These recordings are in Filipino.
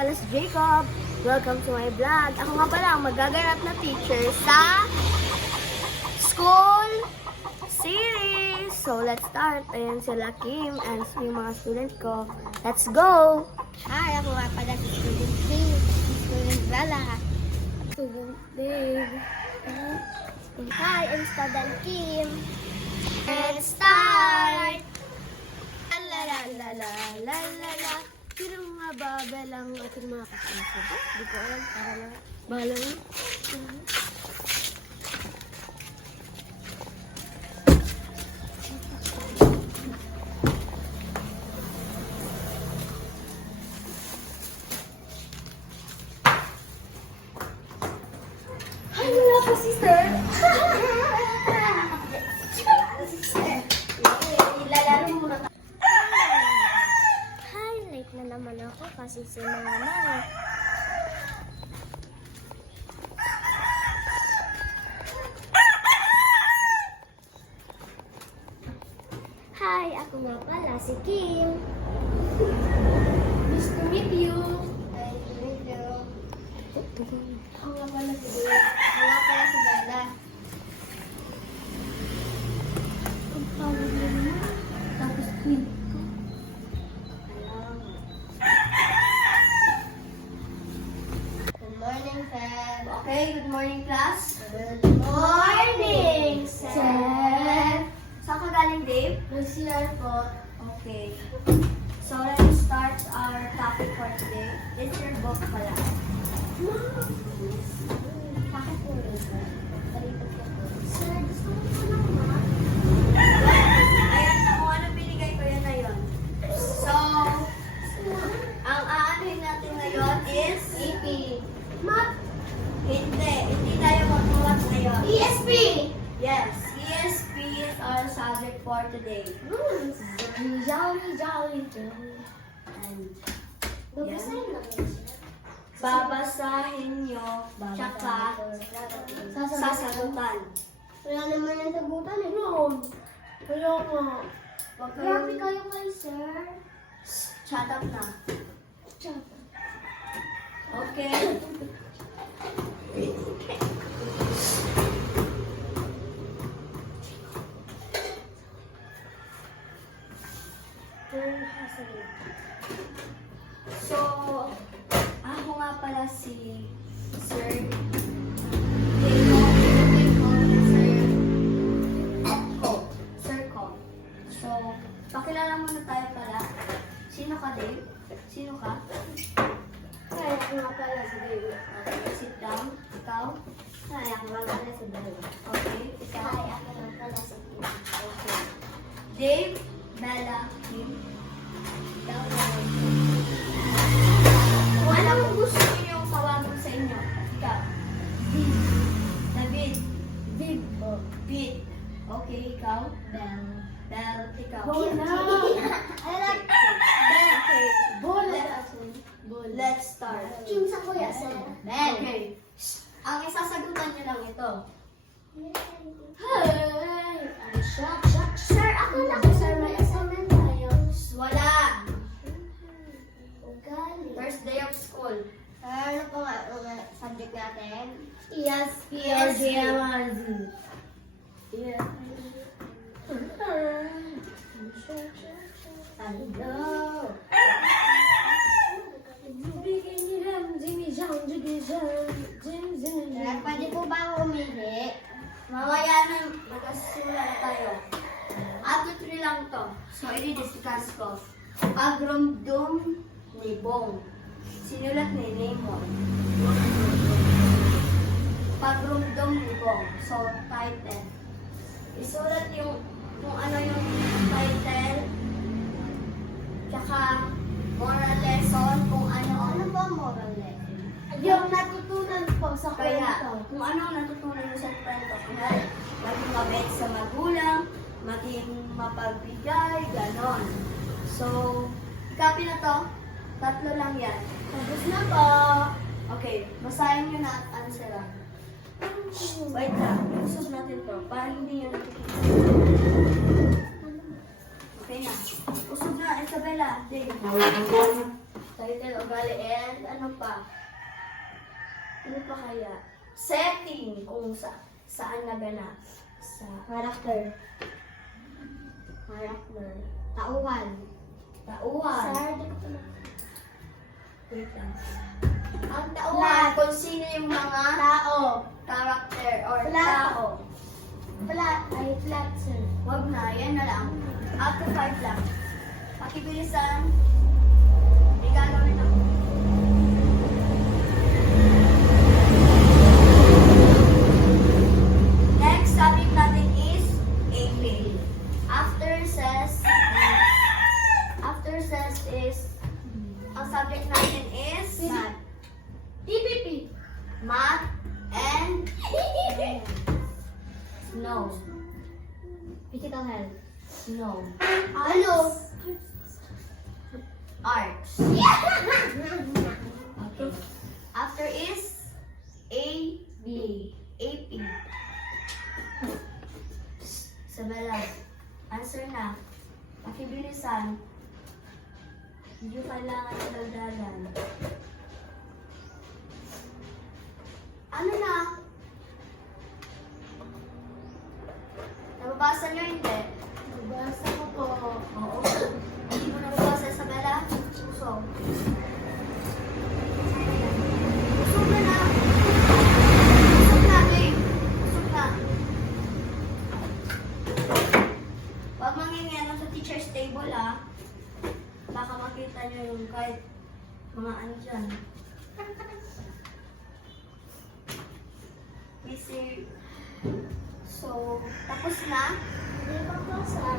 pala si Jacob. Welcome to my vlog. Ako nga pala ang magaganap na teacher sa school series. So, let's start. Ayan sila Kim and yung mga student ko. Let's go! Hi, ako nga pala si Student Kim, Student Bella, Student Dave. Hi, I'm Student Kim. Let's start! La la la la la la la. Sino nga ba belang ating mga kasama? Di ko alam. Para na. Bahala na. Ay, wala po si sir. Lalaro muna tayo. Hi, late na naman ako kasi si Mama. Hi, ako nga pala si Kim. Nice to meet you. Nice to meet you. Ako nga pala si Dave. Ako nga pala si Bella. Ang tawag niya naman. Tapos twin ko. Good morning, Feb. Okay, good morning class. Good morning, Sir. Saan ka galing, Dave? Lucian po. Okay. So, let's start our topic for today. It's your book pala. Bakit po rin, sir? Baliktad ko po. Sir, gusto ko po ng map. Ayan na, kung ano binigay ko yun na yun. So, ang aanin natin ngayon is AP. Math. Hindi tayo mag-math ngayon. ESP! Yes, ESP is our subject for today. Jolly, jolly, jolly. And Babasahin lang yun, sir. babasahin nyo, tsaka sasagutan. Wala naman yung sagutan eh. Wala nga. Huwag Grabe kayong kayo kay sir. shut up na. Tsaka. Okay. So, ako nga pala si Sir Sir Ko. So, pakilala muna tayo pala. Sino ka, Dave? Sino ka? Kaya ako nga pala si Baby. Okay, sit down. Ikaw? Kaya ako nga pala si Baby. Okay, ikaw? Kaya ako nga pala si Baby. Okay. Dave, Bella, Kim. Daw na. Kung anong gusto niyo tawagin sa inyo. Ikaw. David. Big po. Pete. Okay, ikaw. Bell. Bell, ikaw. Bola. I like Okay. Bola. Let's start. Kim sa kuya, sir. Okay. Ang isasagutan niyo lang ito. Hey! Ang shock. Sir, ako na ko, sir. May assignment tayo. Wala. Ugali. First day of school. Ano po nga ang subject natin? ESP. Yes. Hello. Sir, pwede po ba ako umihi? Mamaya na, magkasimula na tayo. After 3 lang to. So, i-discuss ko. Pagrumdum ni Bong. Sinulat ni Raymond. Pagrumdum ni Bong. So, title. Isulat yung kung ano yung title. Tsaka, moral lesson. Kung ano. Ano ba moral lesson? Yung natutunan po sa Kaya, kwento. kung ano ang natutunan mo sa kwento, kunwari, maging mabait sa magulang, maging mapagbigay, ganon. So, copy na to. 3 lang yan. Tapos na po. Okay, basahin nyo na at answeran. Wait lang, usap natin to. Para hindi yun. Okay na. Usap na, Isabella. Dave. Title, ugali, and ano pa? Ano pa kaya? Setting, kung saan naganap. Sa Character. character. Tauhan. Tauhan. Sarado ko pala. Wait lang. Ang tauhan, kung sino yung mga Tao. character or Flat. tao. Flat. Ay, flat, sir. Wag na, yan na lang. Up to 5 lang. Pakibilisan. May gagawin ako. Next subject natin is AP. After says is, ang subject natin is Math. TPP. math and snow. Physical health. Snow. Ano? Arts. Okay. After is A, B, AP. Sabela. Answer na. Pakibilisan. Hindi ko kailangan ng dagdagan. Ano na? Nababasa niyo hindi? Nabasa ko po. Oo. Hindi mo nababasa, Isabela? Puso. Pusog na na. Pusog na, babe. Pusog na. Huwag mangingialam sa teacher's table, ah. Baka makita niyo yung kahit mga ano dyan. Busy. So, tapos na. Hindi pa po, sir.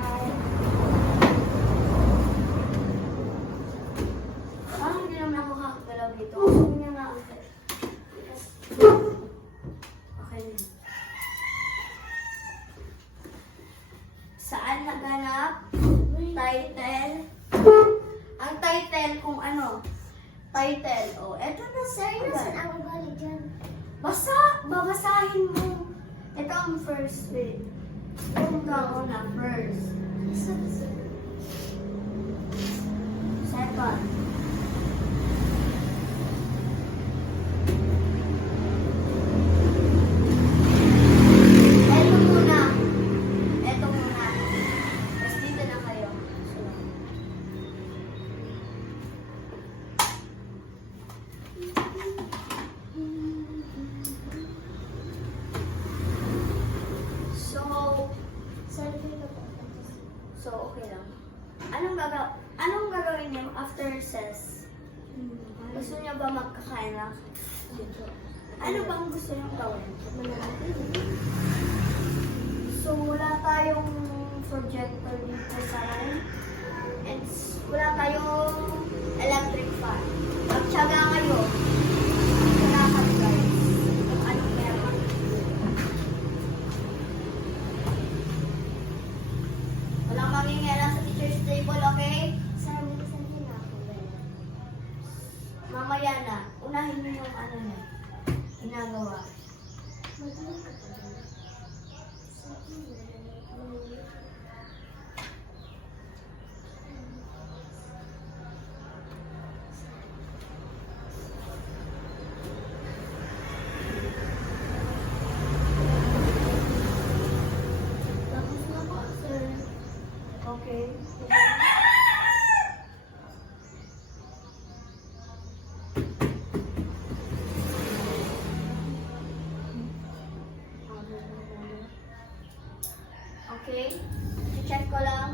Parang hindi naman ako kakagalaw dito. Gusto niya nga ako. Okay na. Saan naganap? Title. Ang title kung ano? Title. Oh, eto na sa'yo. Saan ang ugali dyan? Babasahin mo. Ito ang first bit. Yung ako na first. Second. Ito muna. Ito muna. Tapos dito na kayo. So, okay lang. Anong gagawin niyo after recess? Gusto niyo ba magkakain lang? Ano bang gusto niyo gawin? So, wala tayong projector dito sa akin. And wala tayong electric fan. Magtyaga kayo. Wala kami guys. Kung anong meron. Walang mangingialam sa teacher's table, okay? Sir, bilisan din ako. Mamaya na. Unahin mo yung ano niya. Ginagawa. Madali ka pa rin. Tapos na po, sir. Okay. Okay. I-check ko lang.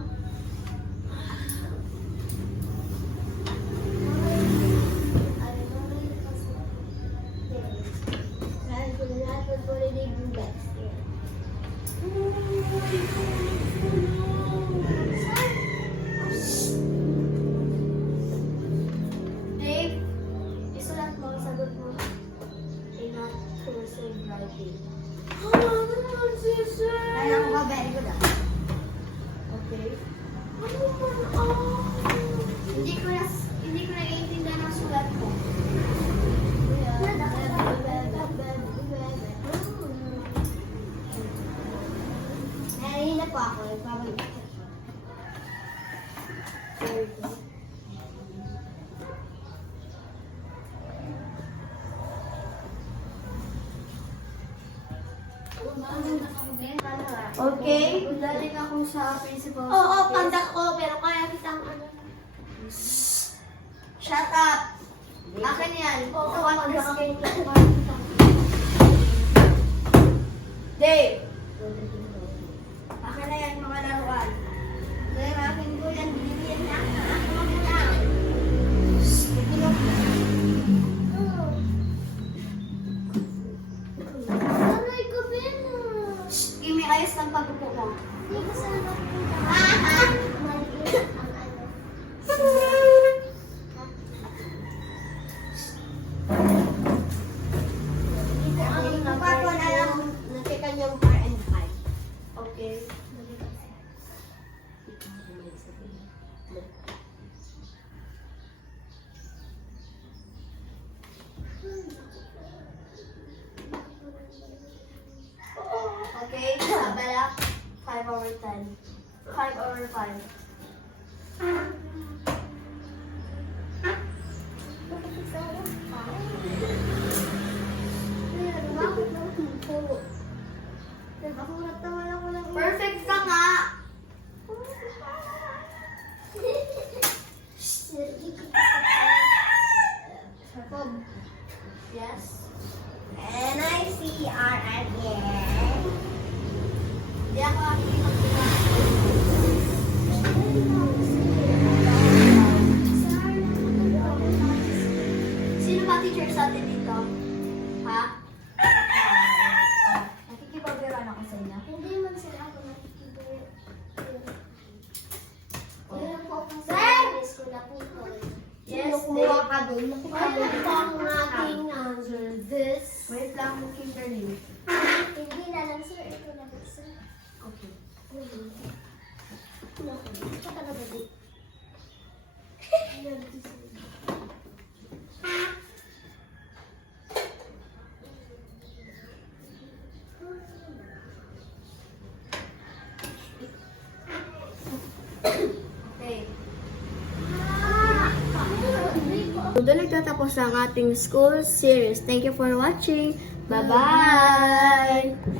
Dave, isulat mo ang sagot mo. Inat cursive writing. Kaya mo ba, very good ah. Okay. Hindi ko naiintindihan ang sulat mo. Nahihila po ako. Ipabalik. Okay? Dadating ako sa principal. Oo, panda ko, pero kaya kitang ano. Shut up! Akin yan. Oo, Ito, panda ka. Dave! Akin na yan, mga laruan. Dave, akin ko yan. Bibigyan na. Akin mo na. Aray ko, Ben. Kimi, ayos ng pagpupo mo. Hindi ko sana punta. Maliit ang ano. Ang part 1, alam, natikan yung 4 and 5. Okay. Okay, Isabella, 5 over 10. 5 over 5. Perfect ka nga! Yes. And I see R again. Di ako actually Sino ba teacher sa atin dito? Ha? Nakikipagbiruan ako sa inyo. Hindi man sila ako nakikibigay. Kaya po ako sa Sir! miss ko na po ko. Yes, Kumuha Dave. ka doon. Nakuha po ang aking answer. This. Wait lang, Kimberly. Hindi na lang, sir. Ito na lang, sir. Okay. Ito talaga di. Okay. Doon nagtatapos ang ating school series. Thank you for watching. Bye-bye!